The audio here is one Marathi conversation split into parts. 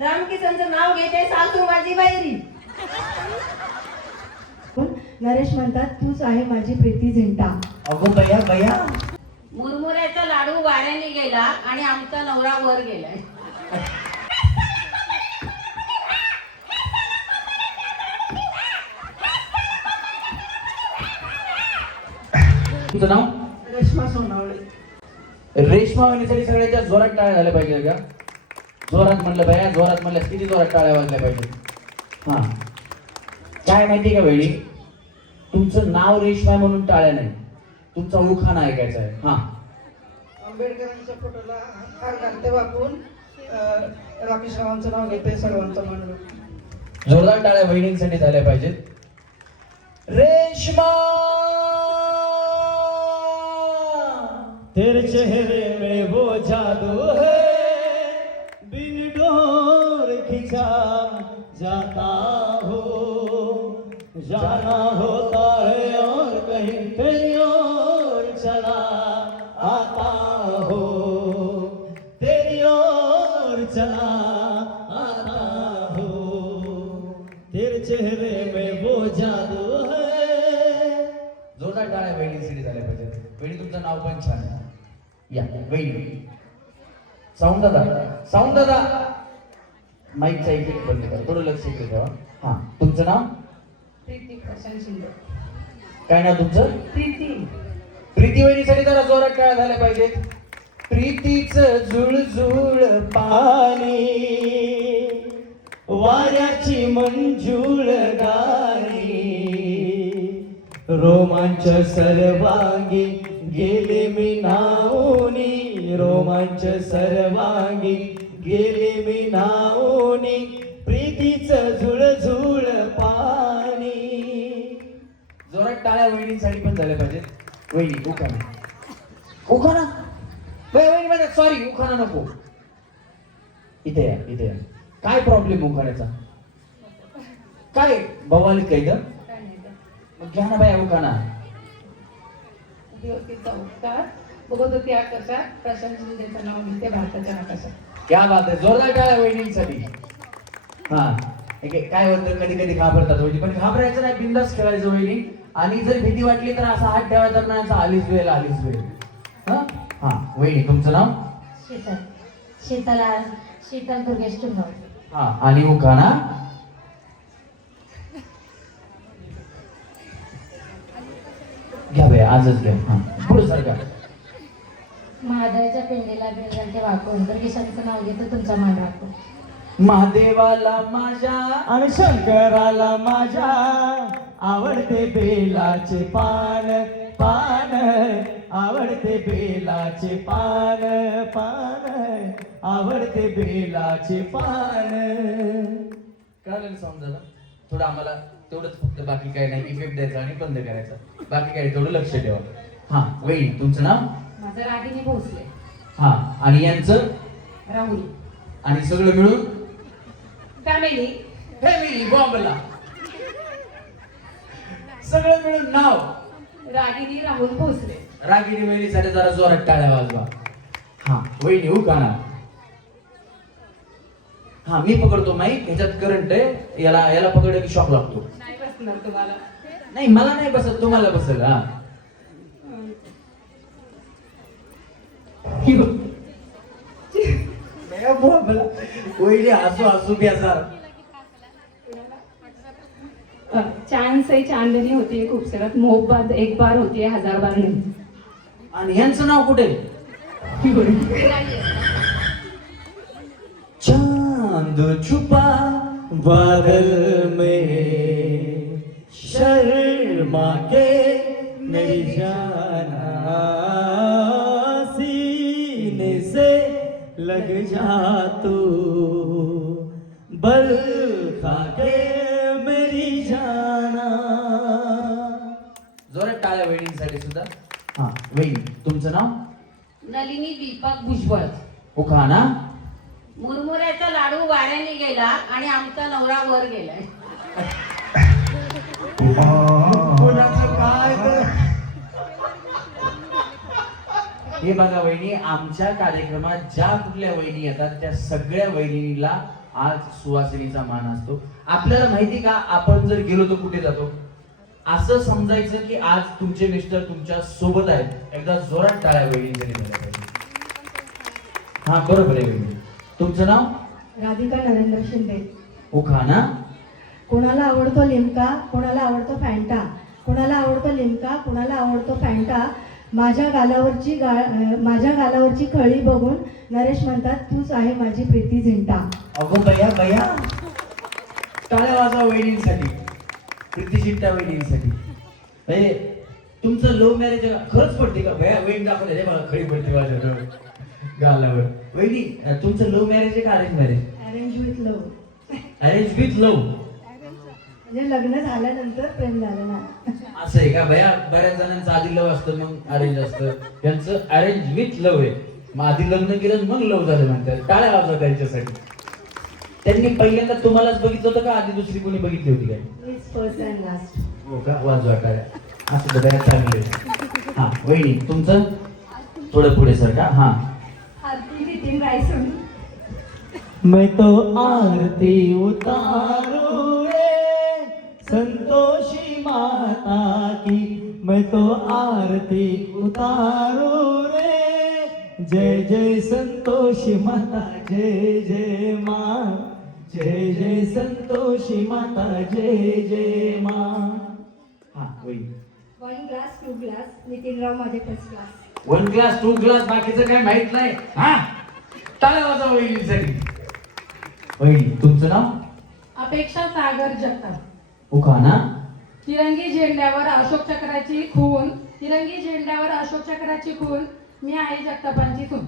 रामकिसनचं नाव घेते सासू माझी बैरी. नरेश म्हणतात तूच आहे माझी प्रीती झिंटा. अगो बया बया, मुरमुऱ्याचा लाडू वाऱ्याने गेला आणि आमचा नवरा वर गेलाय. तुझं नाव? रेश्मा सोनावळे. रेश्मा वहिनीसाठी सगळ्याच्या जोरात टाळ्या झाल्या पाहिजे का? जोरात म्हणलं बया, जोरात म्हणलं किती जोरात टाळ्या वाजल्या पाहिजे. हा, काय माहिती का बहिणी, तुमचं नाव रेश्मा म्हणून टाळ्या नाही, तुमचा उखाणा ऐकायचा आहे. हा, आंबेडकरांच्या फोटोला हार घालते वापरून रामेश्वरांचं नाव घेते सर्वांचं म्हणून. जोरदार टाळ्या बहिणींसाठी झाल्या पाहिजेत. रेश्मा, तेरे चेहरे में वो जादू है, बिन डोर खिंचा जाता हो, जाना होता है और कहीं तेरी ओर चला आता हो, तेरी ओर चला आता हो, तेरे चेहरे में वो जादू है. जोरदार टाळ्या बहिणींसाठी झाल्या पाहिजेत. बहिणी तुमचं नाव पण छान आहे. या बहिणी, साऊंड दादा, साऊंड दादा, माईकचा इफेक्ट बंद करा, थोडं लक्ष इकडे ठेवा. हा, तुमचं नाव? प्रीती प्रशांत शिंदे. काय नाव तुमचं? प्रीती. प्रीती वहिनीसाठी जरा जोरात टाळ्या झाल्या पाहिजेत. प्रीतीच जुळजुळ पाणी, वाऱ्याची मंजूळ गाणी, रोमांच सर्वांगी गेले मी नाऊनी, रोमांच सर्वांगी गेले मी नाऊनी, प्रीतीच झुळझुळ पाणी. जोरात टाळ्या वहिनींसाठी पण झाल्या पाहिजेत. वहिनी उखाणा, उखाणा वहिनी म्हणजे सॉरी, उखाणा नको. इथे या, इथे या. काय प्रॉब्लेम उखाण्याचा? काय बवाल कैद? मग घ्या ना बाया उखाणा. होतीचा उपकार बघत होती आकाशात, प्रशांत शिंदेचं नाव घेते भारताच्या आकाशात. क्या बात आहे, जोरदार टाळ्या वहिनींसाठी. हा, काय होतं कधी कधी घाबरतात वहिनी, पण घाबरायचं नाही, बिंदास खेळायचं वहिनी. आणि जर भीती वाटली तर असा हात ठेवायचा नाही, असा आलीच वेळ आलीच वेळ. हा हा, वहिनी तुमचं नाव? शीतल. शीतल दुर्गेश चुंबवडे. हा, आणि उखाणा? घ्या बाया, आजच घ्या. हा, पुढे सरका. महादेवाच्या पिंडीला बिलगंटे वाकून दुर्गेशांचं नाव घेतो तुमचा मान राखून. महादेवाला माझ्या आणि शंकराला माझ्या आवडते बेलाचे पान पान, आवडते बेलाचे पान पान, आवडते बेलाचे पान. कळालं साऊंड झाला? थोडं आम्हाला तेवढंच फक्त, बाकी काय नाही. इफेक्ट द्यायचा आणि बंद करायचा, बाकी काय थोडं लक्ष ठेवा. हा, वहिनी तुमचं नाव? माझं रागिनी भोसले. हा, आणि यांचं? राहुल. आणि सगळं मिळून फॅमिली. फॅमिली बॉम्बला. सगळं मिळून नाव? रागिनी राहुल भोसले. रागिनी वहिनीसाठी जरा जोरात टाळ्या वाजवा. हा, वहिनी उखाणा. हा, मी पकडतो माईक, ह्याच्यात करंट आहे, याला याला पकडलं की शॉक लागतो. नाही बसणार तुम्हाला. नाही, मला नाही बसत, तुम्हाला बसेल. हा, वहिनी हसू हसू बेजार. चांद से चांदनी होती है खूबसूरत, मोहब्बत एक बार होती है हजार बार नहीं. आणि यांचं नाव कुठे? चांद छुपा बादल में, शर्मा के मेरी जाना, सीने से लग जा तू, बल खा के मेरी जाना. जोरात टाळ्या वहिनींसाठी सुद्धा. हा, वहिनी तुमचं नाव? नलिनी दीपक भुजबळ. उखाणा? मुरमुऱ्याचा लाडू वाऱ्याने गेला आणि आमचा नवरा वर गेलाय. कोणाचं काय? हे बघा वहिनी, आमच्या कार्यक्रमात ज्या कुठल्या वहिनी येतात त्या सगळ्या वहिनीला आज सुवासिनीचा मान असतो. आपल्याला माहिती का आपण जर गेलो तर कुठे जातो? असं समजायचं की आज तुमचे मिस्टर तुमच्या सोबत आहेत. एकदा जोरात टाळ्या वहिनींसाठी झाल्या पाहिजे. हा बरोबर आहे वहिनी. तुमचं नाव? राधिका नरेंद्र शिंदे. उखाणा. कोणाला आवडतो लिमका, कोणाला आवडतो फॅन्टा, कोणाला आवडतो लिमका, कोणाला आवडतो फॅन्टा. माझ्या गालावरची खळी बघून नरेश म्हणतात तूच आहे माझी प्रीती झिंटा. अगो बया बया, टाळ्या वाजवा वहिनींसाठी, प्रीती चिंटा वहिनींसाठी. तुमचं लव्ह मॅरेज खरंच पडते का भया? वहिनी दाखवले मला खरी पडते माझ्या गालावर. वहिनी तुमचं लव्ह मॅरेज आहे का arrange marriage? Arrange with love. Arrange with love म्हणजे लग्न झाल्यानंतर प्रेम झालं ना. असं आहे का भया? बऱ्याच जणांचं आधी लव्ह असतं मग अरेंज असतं, त्यांचं अरेंज विथ लव्ह आहे. मग आधी लग्न केलं मग लव्ह झालं म्हणतात. टाळ्या वाजवा त्यांच्यासाठी. त्यांनी पहिल्यांदा तुम्हालाच बघितलं होतं का आधी दुसरी कोणी बघितली होती काय? मीच फर्स्ट अँड लास्ट. हो का? वाजवा टाळ्या. असं बघायला चांगलं आहे. हा वहिनी तुमचं थोडं पुढे सर का? हा. आरती नितीन रायसोनी. मैं तो आरती उतारू रे संतोषी माता की, मैं तो आरती उतारू रे जय जय संतोषी माता, जय जय माँ, जय जय संतोषी माता, जय जय माँ. हा वहिनी. 1 ग्लास 2 ग्लास नितीनराव माझे फर्स्ट क्लास. 1 ग्लास 2 ग्लास बाकीचं काय माहित नाही. हा टाळ्या वाजवा वहिनीसाठी. वहिनी तुमचं नाव? अपेक्षा सागर जगताप. उखाणा. तिरंगी झेंड्यावर अशोक चक्राची खून, तिरंगी झेंड्यावर अशोक चक्राची खून, मी आई जगतापांची खून.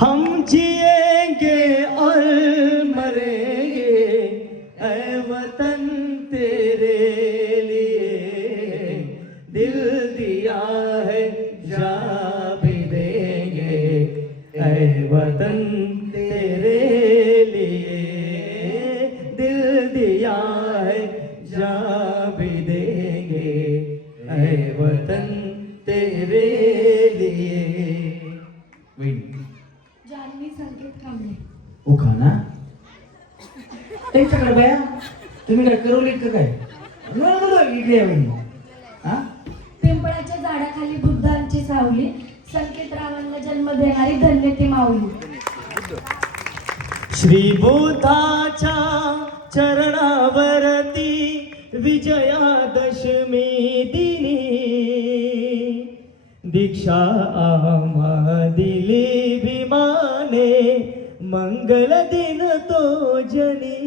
हम जिएंगे और मरेंगे ऐ वतन तेरे लिए, दिल दिया है जा भी देंगे ऐ वतन तेरे लिए, दिल दिया है जा भी देंगे ऐ वतन तेरे लिए. वहिनी. जान्हवी संकेत कांबळे. उखाणा. त्यांच्याकडे बया तुम्ही काय करवलीत का काय? इकडे या वहिनी. हा पिंपळाच्या झाडाखाली बुद्धांची सावली, संकेतरावांना जन्म देणारी धन्य ती माऊली. श्री बुद्धाच्या चरणावरती विजयादशमी दिनी, दीक्षा आम्हा दिली भीमाने, मंगल दिन तो जनी.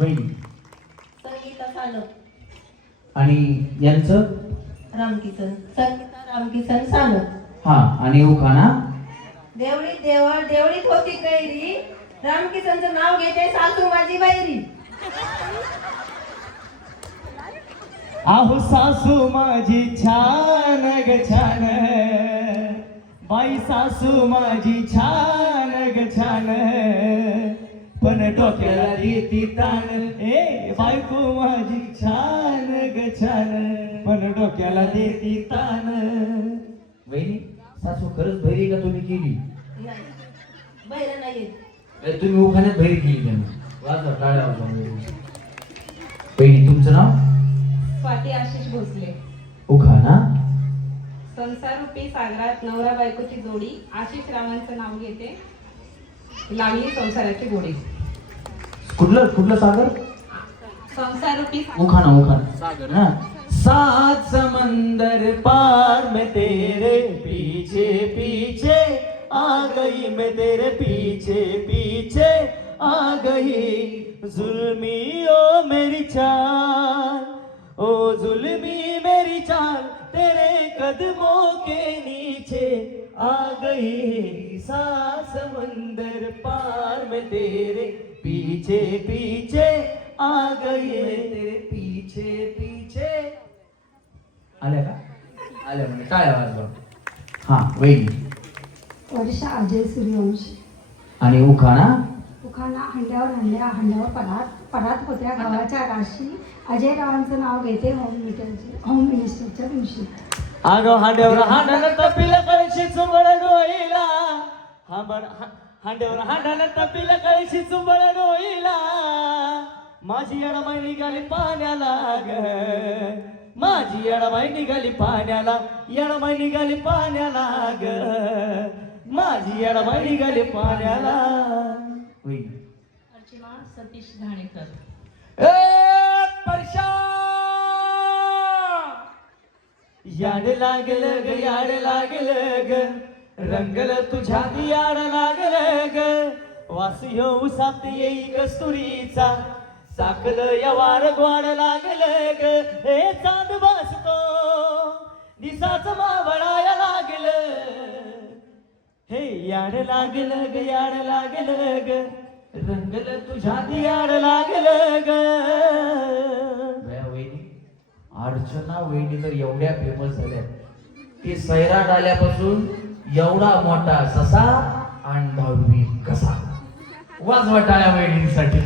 वहिनी. संगीता सानप. आणि यांचं? रामकिसन. संगीता रामकिसन सानप. हा. आणि उखाणा. देवळीत होती कैरी, रामकिसनचं नाव घेते सासू माझी वैरी. आहो सासू माझी छान ग छान, बाई सासू माझी छान ग छान, पण डोक्याला देती ताण. ए बायको माझी छान ग छान, पण डोक्याला देती ताण. वहिनी सासू खरंच भैरी का तुम्ही केली? बैर नाही. तुम्ही उखाण्यात भैरी केली त्यांना. वाजवा टाळ्या वाजवा. वहिनी तुमचं नाव? स्वाती आशिष भोसले. उखाणा. संसारूपी सागरात नवरा बायकोची जोडी, आशिष रावांचं नाव घेते, लागली संसाराची गोडी. कुठलं सागर? संसारूपी उखाणा सागर. हा. सात समंदर पार में तेरे पीछे पीछे आ गई, मैं तेरे पीछे पीछे आ गई, जुल्मी ओ मेरी चाल, ओ जुल्मी मेरी चाल, तेरे कदमों के नीचे आ गई. सात समंदर पार में तेरे पीछे पीछे आ गई, मैं तेरे पीछे पीछे. आल्या का? आल्या म्हणजे टाळ्या वाजवा. हा वहिनी. वर्षा अजय सूर्यवंशी. आणि उखाणा. उखाणा. हंड्यावर हंड्या हंड्यावर पडात होत्या गावाच्या राशी, अजयरावांचं नाव घेते होम मिनिस्टरच्या दिवशी. आगो हांड्यावर हांड्यानं तपिलं कळशी चुंबळ डोईला, हांड्यावर हांडाला टपीला कळशी चुंबळ डोईला माझी अडमाई निघाली पाण्याला ग माझी अडमाई निघाली पाण्याला अडमाई निघाली पाण्याला ग माझी अडमाई निघाली पाण्याला होईल. अर्चना सतीश घाणेकर. परशा याड लागलं ग याड लागलं ग रंगल तुझ्या याड लागलं ग वास येऊ सात येई कस्तुरीचा साकल यवार ग्वाड लागलं ग हे चांद बसतो दिसाच मावळाया लागलं हे याड लागलं ग याड लागलं ग रंगल तुझ्या याड लागलं ग. वहिनी अर्चना वहिनी तर एवढ्या फेमस झाल्या ती सैराट आल्यापासून एवढा मोठा ससा आणि 10वी कसा. वाजवा टाळ्या वहिनीसाठी.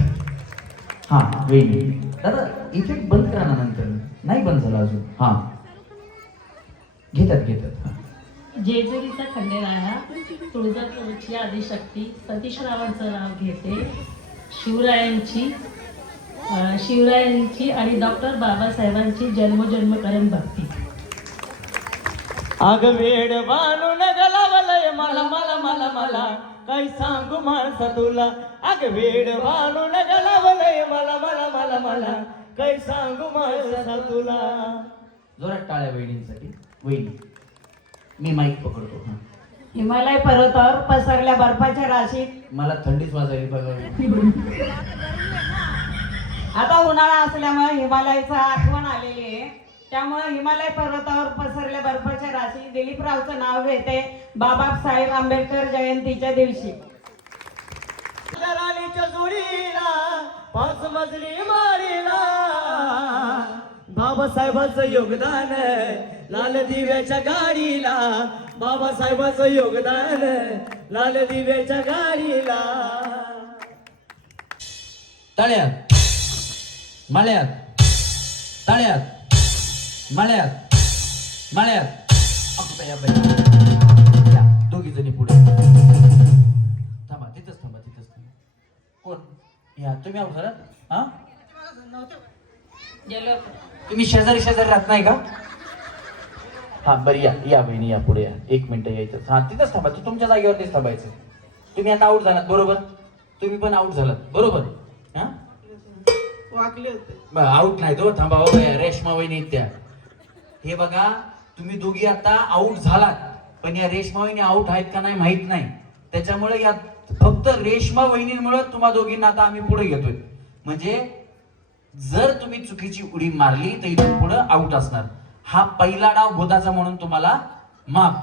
हा वहिनी दादा इफेक्ट बंद करा ना नंतर. नाही बंद झाला अजून. हा घेतात. जेजुरीचा खंडेराया तुळजापूरची आदिशक्ती सतीशरावांचं नाव घेते. शिवरायांची आणि डॉक्टर बाबासाहेबांची जन्मोजन्मकरण भक्ती. अग वेड बांधून गलावलय मला मला मला मला काय सांगू माणसा तुला. अग वेड बांधून गलावलय मला मला मला मला काय सांगू माणसा तुला. जोरात टाळ्या वहिनींसाठी. वहिनी मी माईक पकडतो. हा हिमालय पर्वतावर पसरल्या बर्फाच्या राशीत मला थंडीच वाजायली बघा. आता उन्हाळा असल्यामुळे हिमालयाचं आठवण आलेली आहे. त्यामुळे हिमालय पर्वतावर पसरल्या बर्फाच्या राशी दिलीपरावचं नाव घेते बाबासाहेब आंबेडकर जयंतीच्या दिवशी. राणीच्या जोडीला 5 मजली मारीला बाबासाहेबांचं योगदान लाल दिव्याच्या गाडीला. बाबासाहेबांचं योगदान लाल दिव्याच्या गाडीला. टाळ्यात मळ्यात टाळ्यात मळ्यात मळ्यात. या दोघी जणी पुढे थांबा. तिथंच थांबा. कोण या तुम्ही आहो जरा. हा तुम्ही शेजारी राहत नाही का. हा बरं या बहिणी या पुढे या. 1 मिनिट यायचं. हा तिथंच थांबा. तू तुमच्या जागेवरतीच थांबायचं. तुम्ही आता आऊट झालात बरोबर. तुम्ही पण आऊट झालात बरोबर. हा वाकले होते. आऊट नाही तो. थांबा हो रेश्मा वहिनी त्या. हे बघा तुम्ही दोघी आता आऊट झालात पण या रेश्मा वहिनी आऊट आहेत का नाही माहित नाही. त्याच्यामुळे या फक्त रेश्मा वहिनीमुळे तुम्हा दोघींना आता आम्ही पुढे घेतोय. म्हणजे जर तुम्ही चुकीची उडी मारली तर इथून पुढे आऊट असणार. हा पहिला डाव भूताचा म्हणून तुम्हाला माफ.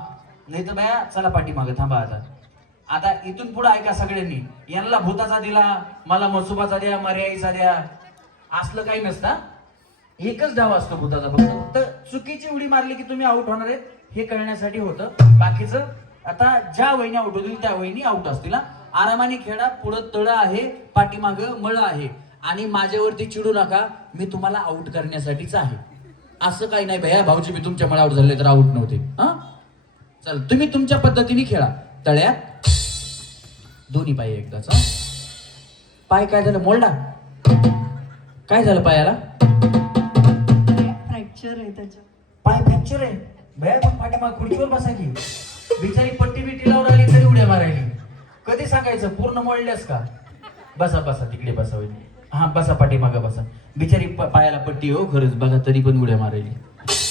नाही तर बाया चला पाठीमागे थांबा. आता इथून पुढे ऐका सगळ्यांनी. यांना भूताचा दिला मला मसुबाचा द्या मर्याईचा द्या असलं काही नसतं. एकच डाव असतो भूताचा. फक्त चुकीची उडी मारली की तुम्ही आऊट होणार आहेत हे कळण्यासाठी होतं. बाकीचं आता ज्या वहिनी आऊट होतील त्या वहिनी आऊट असतील. आरामाने खेळा. पुढं तळ आहे पाठीमाग मळ आहे. आणि माझ्यावरती चिडू नका. मी तुम्हाला आऊट करण्यासाठीच आहे. असं काही नाही भैया भाऊजी मी तुमच्यामुळे आऊट झाले तर आऊट नव्हते. हा चल तुम्ही तुमच्या पद्धतीने खेळा. तळ्यात दोन्ही पाय एकदाच. पाय काय झालं मोडला. काय झालं पायाला. फ्रॅक्चर आहे त्याच्या. पाय फ्रॅक्चर आहे. भैया मग पाठीमाग खुर्चीवर बसा की. बिचारी पट्टी बिट्टी लावून आली तरी उड्या मारायली. कधी सांगायचं पूर्ण मोडल्यास का. बसा तिकडे बसा. हा बसा पाठीमागा बसा. बिचारी पायाला पट्टी हो खरंच बघा तरी पण उड्या मारायली.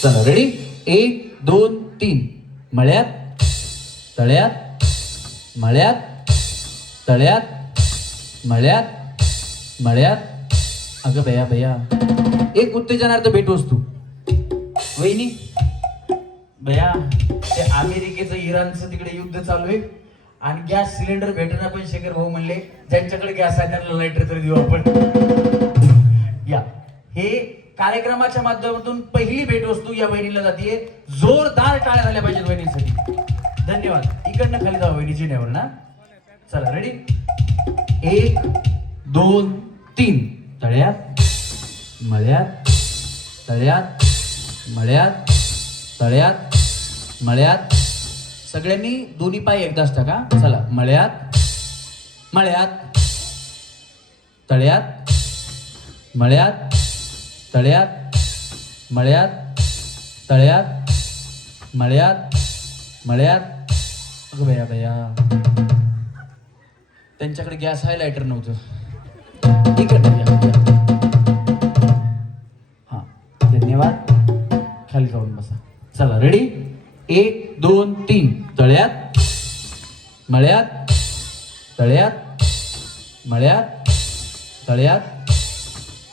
चला रेडी 1 2 3. मळ्यात तळ्यात मळ्यात तळ्यात मळ्यात मळ्यात. अगं भैया एक उत्तेजनार्थ भेटवस्तू. वहिनी भैया ते अमेरिकेचं इराणचं तिकडे युद्ध चालू आहे आणि गॅस सिलेंडर भेटणार पण शेखर भाऊ म्हणले ज्यांच्याकडे गॅस आहे त्यांना लाईटर तरी देऊ आपण. या हे कार्यक्रमाच्या माध्यमातून पहिली भेटवस्तू या वहिनीला जाते. जोरदार टाळ्या झाल्या पाहिजेत वहिनीसाठी. धन्यवाद. इकडनं खाली जाऊ वहिनी जिन्यावर ना. चला रेडी 1 2 3. तळ्यात मळ्यात तळ्यात मळ्यात तळ्यात मळ्यात. सगळ्यांनी दोन्ही पाय एकदाच टाका. चला मळ्यात मळ्यात तळ्यात मळ्यात तळ्यात मळ्यात तळ्यात मळ्यात मळ्यात. अगं बया बया, त्यांच्याकडे गॅस हायलायटर नव्हतं. इकडे हा, धन्यवाद. खाली जाऊन बसा. चला रेडी, 1 2 3. तळ्यात मळ्यात तळ्यात मळ्यात तळ्यात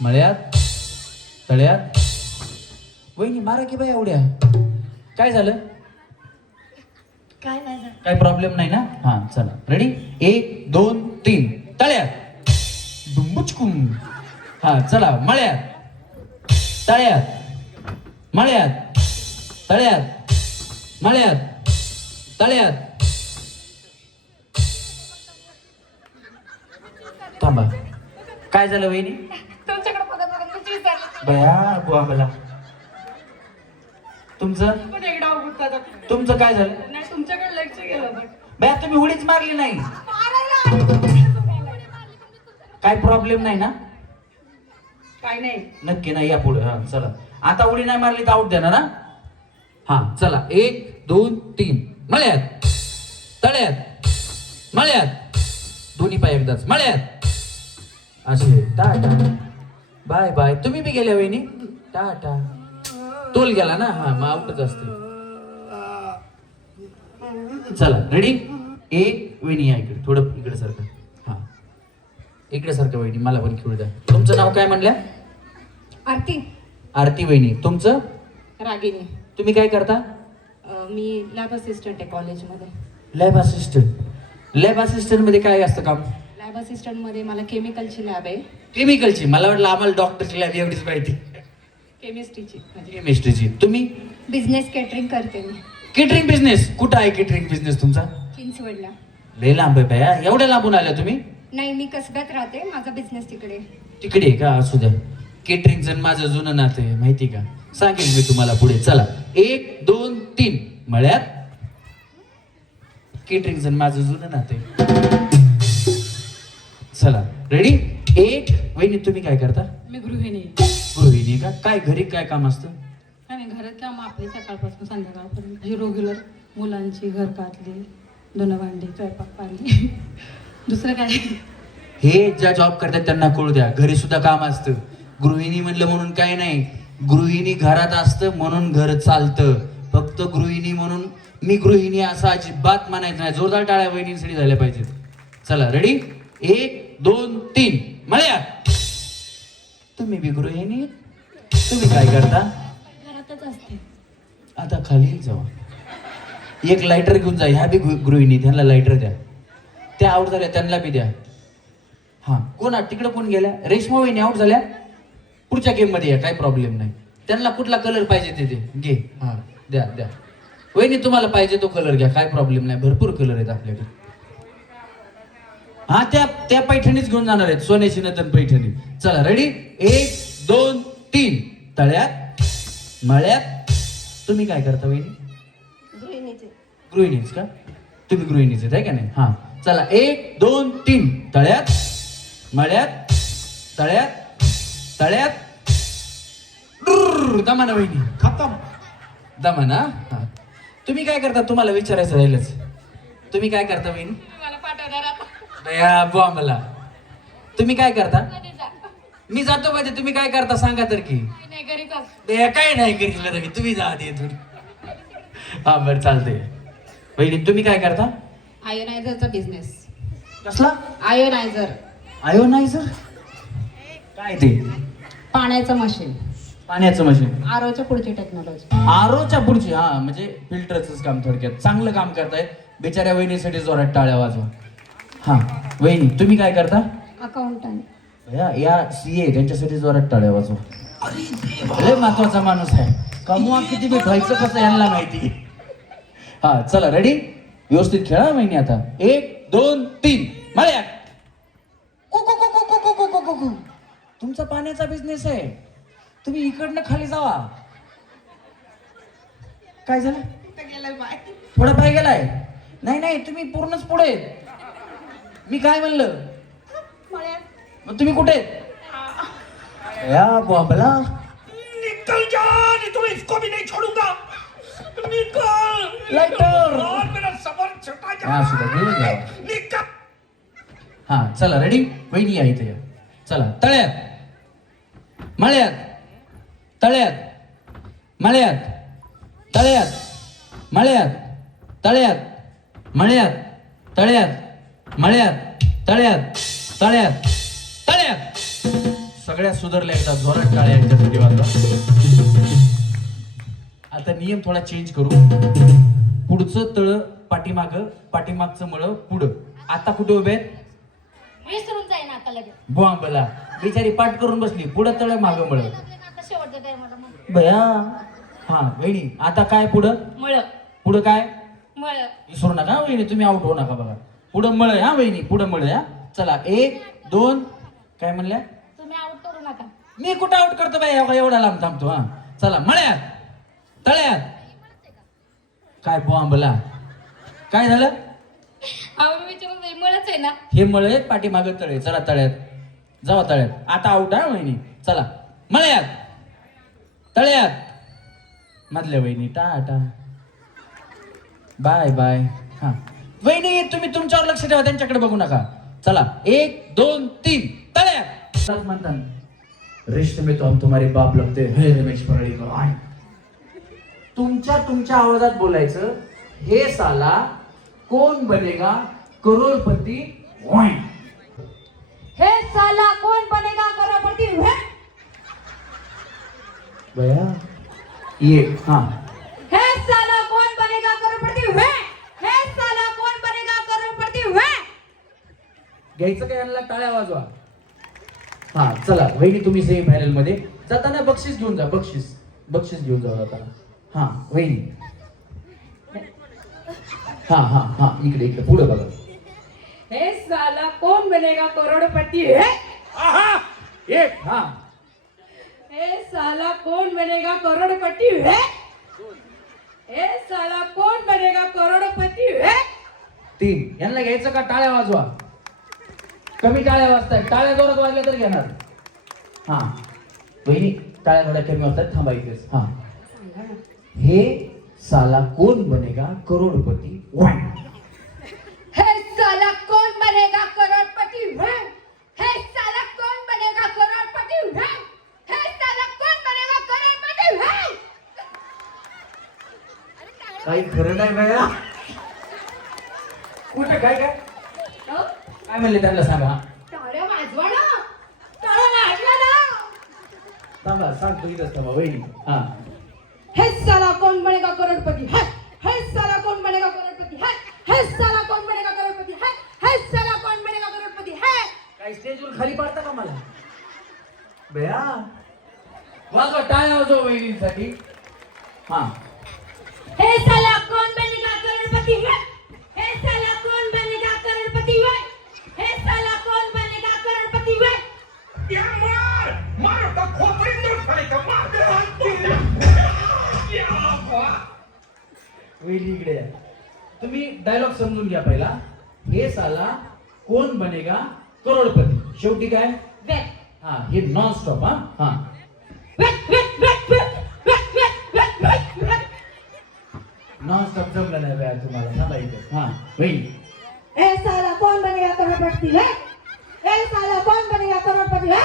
मळ्यात तळ्यात. वहिनी मारा की बाई एवढ्या. काय झालं? काय नाही झालं. काय प्रॉब्लेम नाही ना? हा चला रेडी, 1 2 3. तळ्यात डुंबुचकुम. हा चला, मळ्यात तळ्यात मळ्यात तळ्यात मळ्यात तळ्यात. थांबा, काय झालं वहिनी? तुमच्याकडे बघत बघत तुमची विचारलं. बया बुवा मला. तुमचं पण एकदा उभं तुमचं काय झालं? नाही, तुमच्याकडे लक्ष गेलं बघ. बया तुम्ही उडीच मारली नाही? काय प्रॉब्लेम नाही ना? काय नाही. नक्की नाही, या पुढे. हा चला, आता उडी नाही मारली तर आउट देणार ना? हा चला, 1 2 3. मळ्यात तळ्यात मळ्यात, दोन्ही पाय एकदाच. मळ्यात असे. Tata bye bye. तुम्ही बी गेल्या वहिनी? टाटा. तोल गेला ना? हा मग आउटच असते. चला रेडी, 1. वहिनी या इकडे, थोडं इकडे सारखं. हा इकडे सारखं वहिनी, मला पण खेळू द्या. तुमचं नाव काय म्हणल्या? आरती. आरती वहिनी. तुमचं? रागिनी. तुम्ही काय करता? मी लॅब असिस्टंट आहे कॉलेजमध्ये. Lab assistant. लॅब असिस्टंट मध्ये काय असतं काम? लॅब असिस्टंटमध्ये मला केमिकलची लॅब आहे. केमिकलची? मला वाटलं आम्हाला डॉक्टरची लॅब एवढीच माहिती. केमिस्ट्रीची म्हणजे केमिस्ट्रीची. तुम्ही? बिझनेस केटरिंग करते मी केटरिंग बिझनेस. कुठं आहे केटरिंग बिझनेस तुमचा? चिंचवडला. लय लांब आहे बया. एवढ्या लांबून आल्या तुम्ही? नाही, मी कसब्यात राहते, माझा बिझनेस तिकडे. तिकडे का? असू द्या. केटरिंगचं माझं जुनं नातं आहे माहिती का? सांगेल मी तुम्हाला पुढे. चला, 1 2 3. मळ्यात केटरिंगचं माझं जुनं नातं आहे. चला रेडी, 1. वहिनी तुम्ही काय करता? मी गृहिणी. गृहिणी का? काय घरी काय काम असतं? आणि घरात काम आपले सकाळपासून संध्याकाळपर्यंत जी रेग्युलर मुलांची घरकातली, धुणं भांडी, स्वयंपाक पाणी. दुसरं काय? हे ज्या जॉब करतात त्यांना कळू द्या, घरी सुद्धा काम असतं. गृहिणी म्हणलं म्हणून काय नाही, गृहिणी घरात असतं म्हणून घर चालतं. फक्त गृहिणी म्हणून मी गृहिणी असं अजिबात म्हणायचं नाही. जोरदार टाळ्या वहिनींसाठी झाल्या पाहिजेत. चला रेडी, 1 2 3. मळ्यात. तुम्ही बी गृहिणी? तुम्ही काय करता? घरातच असते. आता खाली जावा, एक लायटर घेऊन जा. ह्या बी गृहिणी, त्यांना लायटर द्या. त्या आउट झाल्या, त्यांना बी द्या. हा कोण तिकडे कोण गेल्या? रेशमा वहिनी आउट झाल्या. पुढच्या गेम मध्ये या, काही प्रॉब्लेम नाही. त्यांना कुठला कलर पाहिजे ते घे. हा द्या द्या. वहिनी तुम्हाला पाहिजे तो कलर घ्या, काय प्रॉब्लेम नाही. भरपूर कलर आहेत आपल्याकडे. हा त्या पैठणीच घेऊन जाणार आहेत, सोन्याची नतन पैठणी. चला रेडी, 1 2 3. तळ्यात मळ्यात. तुम्ही काय करता वहिनी? गृहिणीचे. गृहिणीच का? तुम्ही गृहिणीच आहे का नाही? हा चला, 1 2 3. तळ्यात मळ्यात तळ्यात तळ्यात. दमाना वहिनी, खतम. दमाना. हा तुम्ही काय करता? तुम्हाला विचारायचं राहिलंच. तुम्ही काय करता वहिनी? मला पाठवणार आता. बया बुवा मला. तुम्ही काय करता? मी जातो पाहिजे. तुम्ही काय करता सांगा तर की. नाही, घरीच असते. बया काय नाही करील तुम्ही जा आधी इथून. हा बरं चालते. वहिनी तुम्ही काय करता? आयोनायझरचा बिझनेस. कसला? आयोनायझर. आयोनायझर काय ते? पाण्याचं मशीन. पाण्याचं मशीन. आरोच्या पुढची टेक्नॉलॉजी. आरोच्या पुढची. हा म्हणजे फिल्टरच काम. थोडक्यात चांगलं काम करताय. बिचाऱ्या वहिनीसाठी जोरात टाळ्या वाजवा. हा वहिनी तुम्ही काय करता? अकाउंटंट. या CA त्यांच्यासाठी जोरात टाळ्या वाजवा. लय महत्वाचा माणूस आहे. कमवा किती भेटवायचं कसं यांना माहिती. हा चला रेडी, व्यवस्थित खेळा वहिनी. आता 1 2 3. मळ्यात. तुमचा पाण्याचा बिझनेस आहे, तुम्ही इकडनं खाली जावा. काय झालं? थोडा पाय गेलाय? नाही नाही, तुम्ही पूर्णच पुढे. मी काय म्हणलं? मग तुम्ही कुठे या बॉबला? निकल जा, नहीं तो मैं इसको भी नहीं छोड़ूंगा. निकल. लाइटर. और मेरा सबर छटा जा. हा सुद्धा घेऊन जा. निकल. हा चला रेडी. वहिनी या इथे या. चला तळ्यात मळ्यात तळ्यात मळ्यात तळ्यात मळ्यात तळ्यात मळ्यात तळ्यात मळ्यात तळ्यात तळ्यात तळ्यात. सगळ्या सुधारल्या एकदा जोरात टाळ्या यांच्यासाठी वाजवा. आता नियम थोडा चेंज करू. पुढचं तळ पाठीमागचं मळ पुढं. आता कुठे उभे आहेत? विसरून जाईन आता लगेच. बॉम्बला बिचारी पाठ करून बसली. पुढं तळ मागं मळ. आता शेवटच्या टायमाला मग बया हा वहिनी आता काय पुढं? मळ पुढं काय? मळ विसरू नका वहिनी, तुम्ही आउट होऊ नका बघा. पुढं मळ हा वहिनी, पुढं मळ हा. चला 1 2 काय म्हणल्या? तुम्ही आउट करू नका. मी कुठं आउट करतो बाई? एवढा लांब थांबतो. हा चला मळ्यात तळ्यात. काय बॉम्बला काय झालं? अहो मी विचारून जाईल मळच आहे ना. हे मळ आहे पाठीमागं तळे. चला तळ्यात जावा. तळ्यात आता आउट हा वहिनी. चला मळ्यात तळ्यात. मधल्या वहिनी टाटा बाय बाय. हा वहिनी तुम्ही तुमच्यावर लक्ष ठेवा, त्यांच्याकडे बघू नका. चला 1 2 3 तळ्यात. म्हणतात रिश्ते में तो हम तुम्हारे बाप लगते हैं रमेश परळीकर. तुमच्या आवाजात बोलायचं. हे साला कोण बनेगा करोडपती. हे साला कोण बनेगा करोडपती. बया ये हा. हे साला कोण बनेगा करोडपती. हे साला कोण बनेगा करोडपती. घ्यायचं काय यांना? टाळ्या वाजवा. हा चला वहिनी तुम्ही सेमी फायनल मध्ये जाताना बक्षीस घेऊन जा. बक्षीस घेऊन जा जाताना. हा वहिनी हा हा हा इकडे पुढे बघा. हे साला कोण बनेगा करोडपती. आहा एक हा. हे साला कोण बनेगा करोडपती. हे साला कोण बनेगा करोडपती. 3 यांना घ्यायचं का? टाळ्या वाजवा. कमी टाळ्या वाजताय. टाळ्या जोरात वाजल्या तर घेणार. हा वहिनी टाळ्या थोड्या कमी वाजतायत. थांबायचेच. हा हे साला कोण बनेगा करोडपती. हे साला कोण बनेगा करोडपती. हे साला कोण बनेगा करोडपती. हे साला कोण बनेगा करोडपती. काही खरं नाही बाया. कुठे काय काय काय म्हणले त्यांना सांगा. टाळ्या वाजवा ना. टाळ्या वाजवा ना. थांबा सांगतो इथंच थांबा वहिनी. हा हे साला कौन बनेगा करोड़पति है. हे साला कौन बनेगा करोड़पति है. हे साला कौन बनेगा करोड़पति है. हे साला कौन बनेगा करोड़पति है. काय स्टेजवर खाली पाडता का मला? बया वाजवा टाळ्या वाजवा वहिनीसाठी. हा हे साला कौन बनेगा करोड़पति है. हे साला कौन बनेगा करोड़पति है. हे साला कौन बनेगा करोड़पति है. या मार का खोपडीत पडायचं. वहिनी इकडे या. तुम्ही डायलॉग समजून घ्या पहिला. हे साला कोण बनेगा करोडपती. शेवटी काय? हा हे नॉन स्टॉप. हा हा नॉन स्टॉप जमलं नाही बया तुम्हाला. थांबा इथे. हा वहिनी हे साला कौन बनेगा करोड़पति है. हे साला कौन बनेगा करोड़पति है.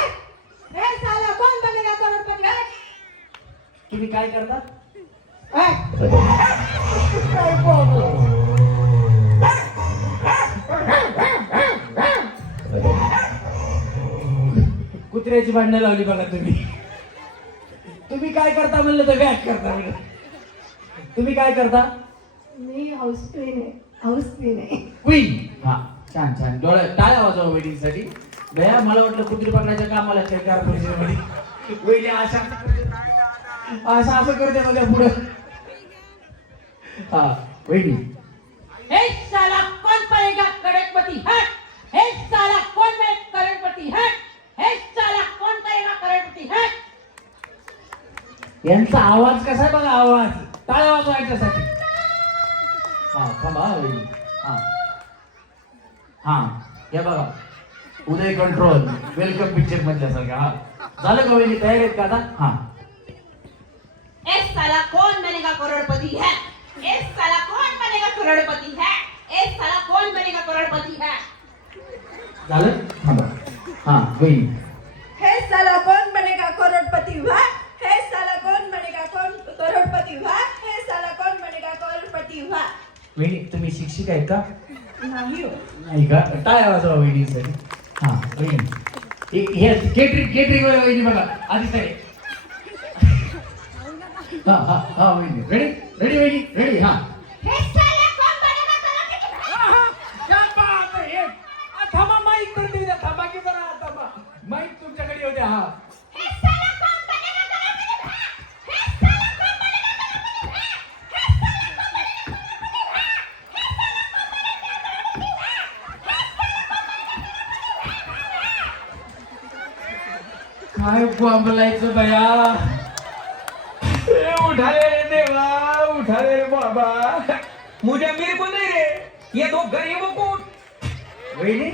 हे साला कौन बनेगा करोड़पति है. तुम्ही काय करता? कुत्र्याची भांडणं लावली बघा तुम्ही. तुम्ही काय करता म्हणलं तर बॅक करता म्हणलं. तुम्ही काय करता? मी हाऊस क्वीन आहे. हाऊस क्वीन आहे. क्वीन. हा छान छान. डोळ्या टाळ्या वाजवा वहिनीसाठी. भया मला वाटलं कुत्री पकडायच्या कामाला कार परिषदेमध्ये वहिनी आशा असं करते बघा पुढे. हा वहिनी हे साला कौन बनेगा करोड़पति है. हे साला कौन बनेगा करोड़पति है. हे साला कौन बनेगा करोड़पति है. यांचा आवाज कसा आहे बघा. आवाज टाळ्या वाजवा यांच्यासाठी. हा थांबा वहिनी. हा हा या बघा उदय कंट्रोल वेलकम पिक्चर मधल्या सारखा. हा झालं का वहिनी, तयार आहेत का आता? हा एक साला कौन बनेगा करोड़पति है, एक साला कौन बनेगा करोड़पति है, एक साला कौन बनेगा करोड़पति है. झालं. थांबा. हा वहिनी. हे साला कौन बनेगा करोड़पति हुआ, हे साला कौन बनेगा करोड़पति हुआ, हे साला कौन बनेगा करोड़पति हुआ. वहिनी तुम्ही शिक्षिका आहेत का? नाही हो. नाही का? टाळ्या वाजवा वहिनीसाठी. हा वहिनी हे केटरिंग वाले वहिनी बघा आधी सगळे. हा हा हा वहिनी रेडी रेडी वहिनी रेडी. हा हे साला कौन बनेगा करोड़पति है. थांबा माईक तर देऊ द्या. थांबा की जरा थांबा. माईक तुमच्याकडे येऊ द्या. हा हे साला कौन बनेगा करोड़पति है. हे साला कौन बनेगा करोड़पति है. हे साला कौन बनेगा करोड़पति है. हे साला कौन बनेगा करोड़पति है. हे साला कौन बनेगा करोड़पति है. काय बोंबलायचं बया. उठा रे देवा, उठा रे बाबा. मुझे मेरे को नहीं रे, ये दो गरीबों को. वहिनी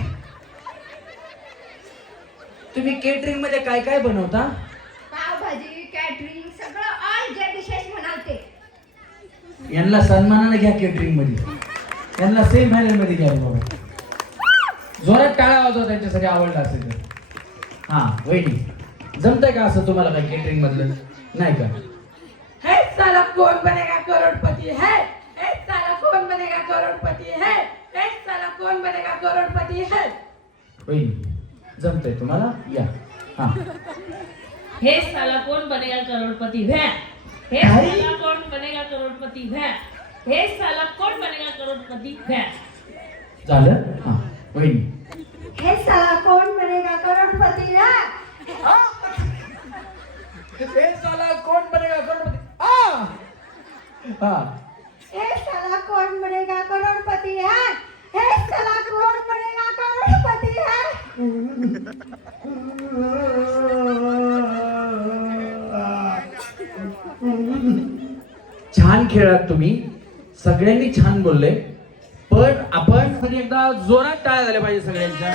तुम्ही केटरिंग मध्ये काय काय बनवता? पावभाजी कॅटरिंग सगळं ऑल जे डिशेस म्हणालते. यांना सन्मानाने घ्या केटरिंग मध्ये. यांना सेम फायनल मध्ये घ्या बाबा. जोरात टाळ्या वाजवा त्यांच्यासाठी आवडला असेल तर. हा वहिनी जमतंय का असं तुम्हाला काय केटरिंग मधलं? नाही का? हे साला कौन बनेगा करोड़पति है, हे साला कौन बनेगा करोड़पति है, हे साला कौन बनेगा करोड़पति है. वहिनी जमतंय तुम्हाला? या. हा हे साला कौन बनेगा करोड़पति है. हे साला कौन बनेगा करोड़पति है. हे साला कौन बनेगा करोड़पति है. झालं. हा वहिनी हे साला कौन बनेगा करोड़पति है. हे साला कोण बनेगा करोडपती. हा हे साला कौन बनेगा करोड़पति है. हे साला कौन बनेगा करोड़पति है. छान खेळात तुम्ही सगळ्यांनी छान बोलले. पण आपण एकदा जोरात टाळ्या झाल्या पाहिजे सगळ्यांच्या.